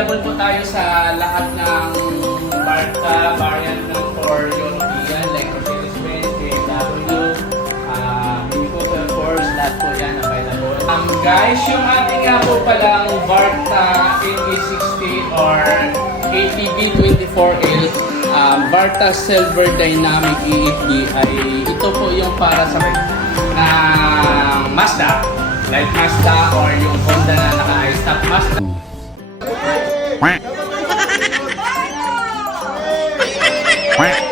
available po tayo sa lahat ng Barta, variant ng for European, like Mercedes-Benz, BMW, Mini Cooper, Porsche, lahat po yan available. Guys, yung ating nga po palang Barta 8060 or ATV 24L, Barta Silver Dynamic EFD ay ito po yung para sa Mazda, like Mazda or yung Honda na naka-i-stop Mazda. Quack.